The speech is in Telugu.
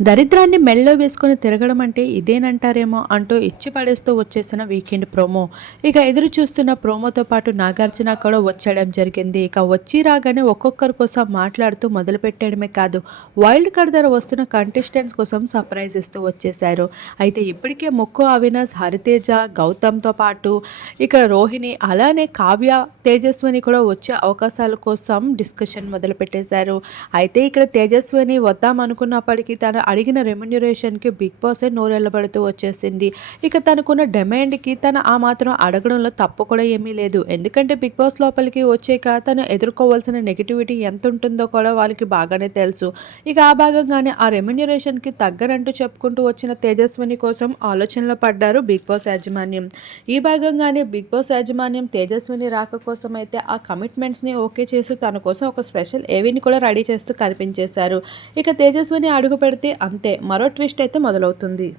దరిద్రాన్ని మెల్లో వేసుకొని తిరగడం అంటే ఇదేనంటారేమో అంటూ ఇచ్చి పడేస్తూ వచ్చేసిన వీకెండ్ ప్రోమో. ఇక ఎదురు చూస్తున్న ప్రోమోతో పాటు నాగార్జున కూడా వచ్చేయడం జరిగింది. ఇక వచ్చి రాగానే ఒక్కొక్కరి కోసం మాట్లాడుతూ మొదలుపెట్టడమే కాదు వైల్డ్ కార్డ్ ధర వస్తున్న కంటెస్టెంట్స్ కోసం సర్ప్రైజ్ ఇస్తూ వచ్చేశారు. అయితే ఇప్పటికే ముక్కు అవినాష్ హరితేజ గౌతమ్తో పాటు ఇక్కడ రోహిణి అలానే కావ్య తేజస్విని కూడా వచ్చే అవకాశాల కోసం డిస్కషన్ మొదలు పెట్టేశారు అయితే ఇక్కడ తేజస్విని వద్దాం అనుకున్నప్పటికీ తను అడిగిన రెమ్యునరేషన్కి బిగ్ బాస్ నోరెళ్ళబడుతూ వచ్చేసింది. ఇక తనకున్న డిమాండ్కి తను ఆ మాత్రం అడగడంలో తప్పు కూడా ఏమీ లేదు. ఎందుకంటే బిగ్ బాస్ లోపలికి వచ్చాక తను ఎదుర్కోవాల్సిన నెగిటివిటీ ఎంత ఉంటుందో కూడా వాళ్ళకి బాగానే తెలుసు. ఇక ఆ భాగంగానే ఆ రెమ్యునరేషన్కి తగ్గనంటూ చెప్పుకుంటూ వచ్చిన తేజస్విని కోసం ఆలోచనలో పడ్డారు బిగ్ బాస్ యాజమాన్యం. ఈ భాగంగానే బిగ్ బాస్ యాజమాన్యం తేజస్విని రాక కోసం అయితే ఆ కమిట్మెంట్స్ని ఓకే చేసి తన కోసం ఒక స్పెషల్ ఏవీని కూడా రెడీ చేస్తూ కనిపించేశారు. ఇక తేజస్విని అడుగు పెడితే అంతే. మరో ట్విస్ట్ అయితే మొదలవుతుంది.